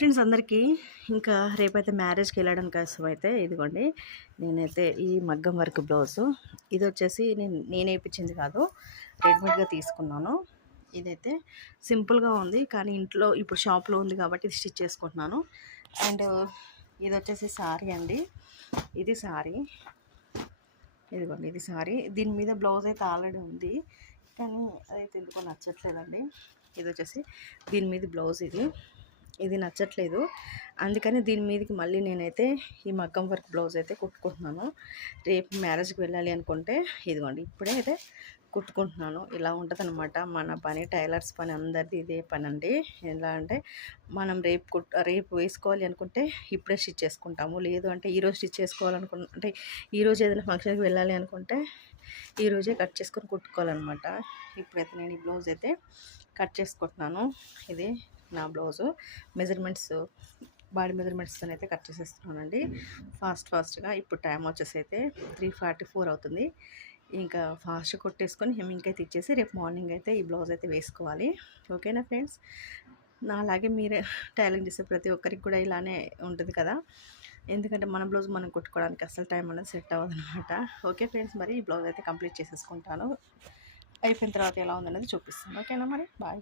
Friends అందరికీ ఇంకా రేపైతే మ్యారేజ్కి వెళ్ళడం కోసం అయితే ఇదిగోండి నేనైతే ఈ మగ్గం వర్క్ బ్లౌజు. ఇది వచ్చేసి నేను నేను వేయించింది కాదు రెడీమేడ్గా తీసుకున్నాను. ఇదైతే సింపుల్గా ఉంది కానీ ఇంట్లో ఇప్పుడు షాప్లో ఉంది కాబట్టి ఇది స్టిచ్ చేసుకుంటున్నాను. అండ్ ఇది వచ్చేసి సారీ అండి. ఇది సారీ. ఇదిగోండి ఇది సారీ. దీని మీద బ్లౌజ్ అయితే ఆల్రెడీ ఉంది కానీ అదైతే ఎందుకో నచ్చట్లేదండి. ఇది వచ్చేసి దీని మీద బ్లౌజ్ ఇది. ఇది నచ్చట్లేదు. అందుకని దీని మీదకి మళ్ళీ నేనైతే ఈ మగ్గం వర్క్ బ్లౌజ్ అయితే కుట్టుకుంటున్నాను. రేపు మ్యారేజ్కి వెళ్ళాలి అనుకుంటే ఇదిగోండి ఇప్పుడే అయితే కుట్టుకుంటున్నాను. ఇలా ఉంటుందన్నమాట. మన పని టైలర్స్ పని అందరిది ఇదే పని అండి ఎలా అంటే మనం రేపు కుట్ రేపు వేసుకోవాలి అనుకుంటే ఇప్పుడే స్టిచ్ చేసుకుంటాము. లేదు అంటే ఈరోజు స్టిచ్ చేసుకోవాలనుకున్న అంటే ఈరోజు ఏదైనా ఫంక్షన్కి వెళ్ళాలి అనుకుంటే ఈరోజే కట్ చేసుకొని కుట్టుకోవాలన్నమాట. ఇప్పుడైతే నేను ఈ బ్లౌజ్ అయితే కట్ చేసుకుంటున్నాను. ఇది నా బ్లౌజు మెజర్మెంట్స్ బాడీ మెజర్మెంట్స్తో అయితే కట్ చేసేస్తున్నానండి. ఫాస్ట్ ఫాస్ట్గా ఇప్పుడు టైం వచ్చేసి అయితే త్రీ ఫార్టీ ఫోర్ అవుతుంది. ఇంకా ఫాస్ట్ కొట్టేసుకొని హెమ్మింగ్ అయితే ఇచ్చేసి రేపు మార్నింగ్ అయితే ఈ బ్లౌజ్ అయితే వేసుకోవాలి. ఓకేనా ఫ్రెండ్స్? నా అలాగే మీరే టైలింగ్ చేసే ప్రతి ఒక్కరికి కూడా ఇలానే ఉంటుంది కదా? ఎందుకంటే మన బ్లౌజ్ మనం కుట్టుకోవడానికి అసలు టైం అనేది సెట్ అవ్వదు అనమాట ఓకే ఫ్రెండ్స్ మరి ఈ బ్లౌజ్ అయితే కంప్లీట్ చేసేసుకుంటాను. అయిపోయిన తర్వాత ఎలా ఉందనేది చూపిస్తాను. ఓకేనా మరి? బాయ్.